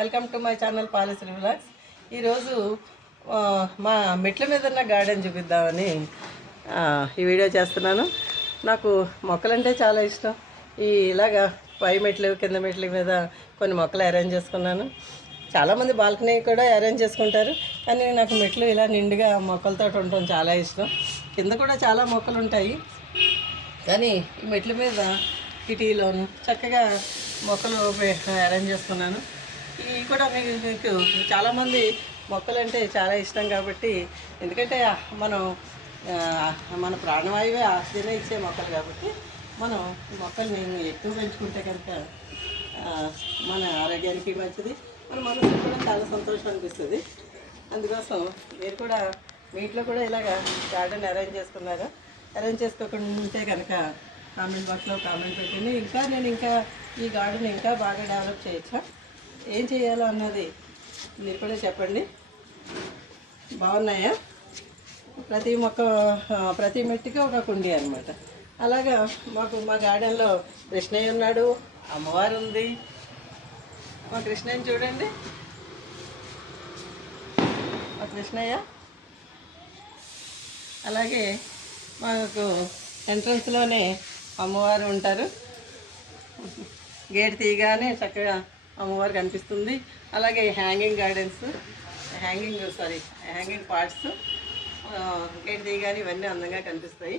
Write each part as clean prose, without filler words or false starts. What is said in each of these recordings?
Welcome to my channel Palashree vlogs. ఈరోజు మా మెట్ల మీద ఉన్న గార్డెన్ చూపిద్దామని ఈ వీడియో చేస్తున్నాను. నాకు మొక్కలంటే చాలా ఇష్టం. ఇలాగా పై మెట్లు కింద మెట్ల మీద కొన్ని మొక్కలు అరేంజ్ చేసుకున్నాను. చాలామంది బాల్కనీ కూడా అరేంజ్ చేసుకుంటారు, కానీ నాకు మెట్లు ఇలా నిండుగా మొక్కలతో ఉండటం చాలా ఇష్టం. కింద కూడా చాలా మొక్కలు ఉంటాయి, కానీ ఈ మెట్ల మీద కిటీలోను చక్కగా మొక్కలు అరేంజ్ చేసుకున్నాను. ఇవి కూడా మీకు చాలామంది మొక్కలు అంటే చాలా ఇష్టం కాబట్టి, ఎందుకంటే మన ప్రాణవాయువే ఆక్సిజన్ ఇచ్చే మొక్కలు కాబట్టి మనం మొక్కల్ని ఎక్కువ పెంచుకుంటే కనుక మన ఆరోగ్యానికి మంచిది, మన మనసుకు కూడా చాలా సంతోషం అనిపిస్తుంది. అందుకోసం మీరు కూడా మీ ఇంట్లో కూడా ఇలాగా గార్డెన్ అరేంజ్ చేసుకున్నారా? అరేంజ్ చేసుకోకుంటే కనుక కామెంట్ బాక్స్లో కామెంట్ పెట్టండి. నేను ఈ గార్డెన్ ఇంకా బాగా డెవలప్ చేయొచ్చా, ఏం చేయాలో అన్నది మీరు కూడా చెప్పండి. బాగున్నాయా? ప్రతి మెట్టుకి ఒక కుండీ అనమాట. అలాగా మా గార్డెన్లో కృష్ణయ్య ఉన్నాడు, అమ్మవారు ఉంది. మా కృష్ణయ్యని చూడండి, మా కృష్ణయ్య. అలాగే మాకు ఎంట్రన్స్లోనే అమ్మవారు ఉంటారు. గేట్ తీయగానే చక్కగా అమ్మవారు కనిపిస్తుంది. అలాగే హ్యాంగింగ్ పార్ట్స్ గేట్ తీయగానే ఇవన్నీ అందంగా కనిపిస్తాయి.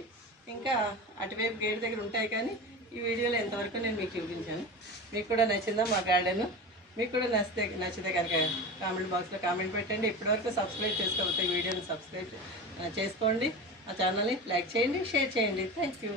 ఇంకా అటువైపు గేట్ దగ్గర ఉంటాయి, కానీ ఈ వీడియోలో ఎంతవరకు నేను మీకు చూపించాను. మీకు కూడా నచ్చిందా మా గార్డెన్? మీకు కూడా నచ్చితే కనుక కామెంట్ బాక్స్లో కామెంట్ పెట్టండి. ఇప్పటివరకు సబ్స్క్రైబ్ చేసుకోకపోతే ఈ వీడియోని సబ్స్క్రైబ్ చేసుకోండి. మా ఛానల్ని లైక్ చేయండి, షేర్ చేయండి. Thank you.